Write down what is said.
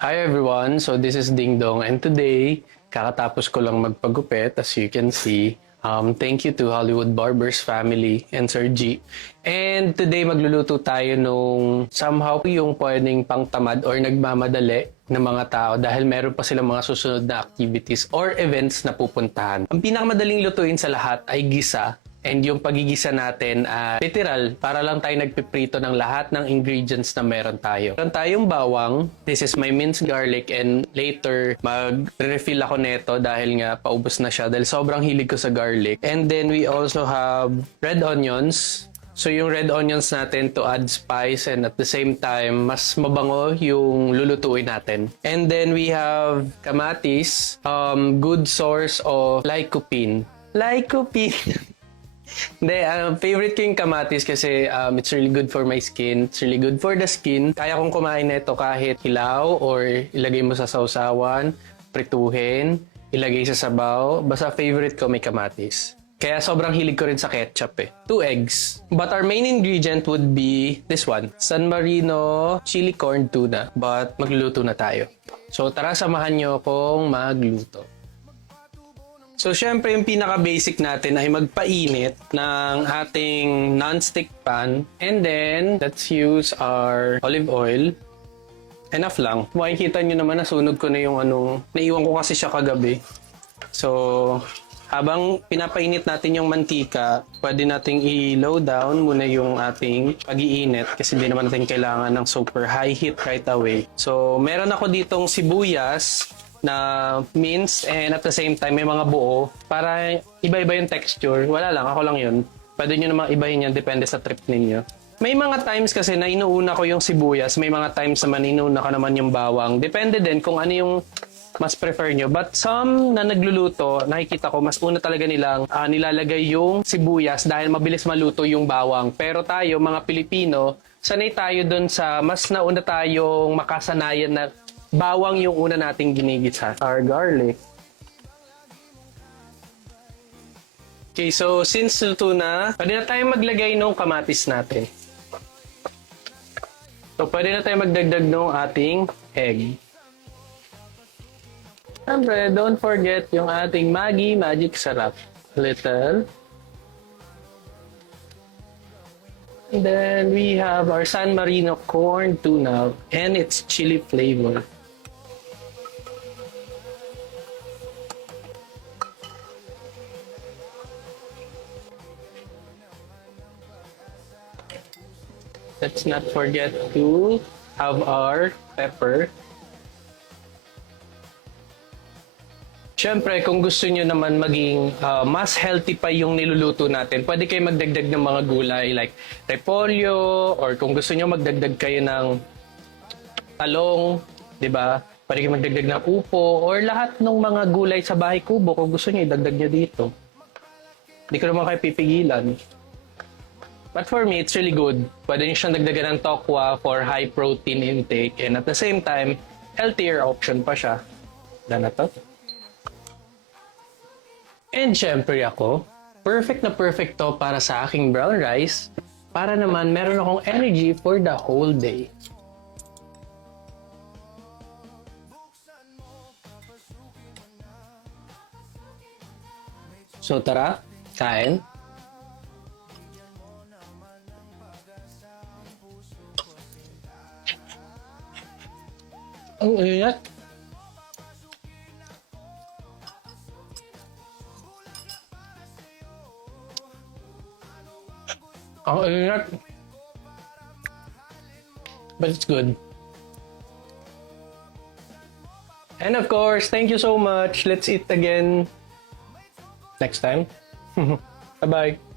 Hi everyone, so this is Ding Dong and today, kakatapos ko lang magpagupit as you can see. Thank you to Hollywood Barbers family and Sir G. And today magluluto tayo nung somehow yung pwedeng pangtamad or nagmamadali ng mga tao dahil meron pa silang mga susunod na activities or events na pupuntahan. Ang pinakamadaling lutuin sa lahat ay gisa. And yung pagigisa natin, literal, para lang tayo nagpiprito ng lahat ng ingredients na meron tayo. Meron tayong bawang, this is my minced garlic, and later mag-refill ako neto dahil nga paubos na siya dahil sobrang hilig ko sa garlic. And then we also have red onions. So yung red onions natin to add spice and at the same time, mas mabango yung lulutuin natin. And then we have kamatis, good source of lycopene. Lycopene! Hindi, favorite ko yung kamatis kasi it's really good for my skin. It's really good for the skin. Kaya kong kumain nito kahit hilaw or ilagay mo sa sausawan, prituhin, ilagay sa sabaw. Basta favorite ko may kamatis. Kaya sobrang hilig ko rin sa ketchup eh. 2 eggs. But our main ingredient would be this one. San Marino chili corn tuna. But magluluto na tayo. So tara, samahan nyo akong magluto. So, syempre, yung pinaka-basic natin ay magpainit ng ating non-stick pan. And then, let's use our olive oil. Enough lang. Makikita nyo naman, nasunog ko na yung naiwan ko kasi siya kagabi. So, habang pinapainit natin yung mantika, pwede nating i-low down muna yung ating pag-iinit kasi hindi naman natin kailangan ng super high heat right away. So, meron ako ditong sibuyas na mince and at the same time may mga buo para iba-iba yung texture. Wala lang, ako lang yun. Pwede nyo namang ibahin yan, depende sa trip ninyo. May mga times kasi na inuuna ko yung sibuyas, may mga times naman inuuna ko naman yung bawang. Depende din kung ano yung mas prefer nyo. But some na nagluluto, nakikita ko mas una talaga nilang nilalagay yung sibuyas dahil mabilis maluto yung bawang. Pero tayo, mga Pilipino, sanay tayo dun sa mas nauna tayong makasanayan na bawang yung una nating ginigisa. Our garlic. Okay, so since luto na, pwede na tayo maglagay ng kamatis natin. So pwede na tayo magdagdag ng ating egg. Siyempre, don't forget yung ating Maggi Magic Sarap. Little. And then we have our San Marino corn tuna and its chili flavor. Let's not forget to have our pepper. Siyempre, kung gusto nyo naman maging mas healthy pa yung niluluto natin, pwede kayo magdagdag ng mga gulay like repolyo or kung gusto nyo magdagdag kayo ng talong, di ba? Pwede kayo magdagdag ng upo or lahat ng mga gulay sa bahay kubo kung gusto nyo idagdag nyo dito. Hindi ko naman kayo pipigilan. But for me, it's really good. Pwede nyo siyang dagdagan ng tokwa for high protein intake and at the same time, healthier option pa siya. Dana to. And syempre ako, perfect na perfect to para sa aking brown rice para naman meron akong energy for the whole day. So tara, kain. Ang ingat. Ang ingat. But it's good. And of course, thank you so much. Let's eat again next time. Bye-bye.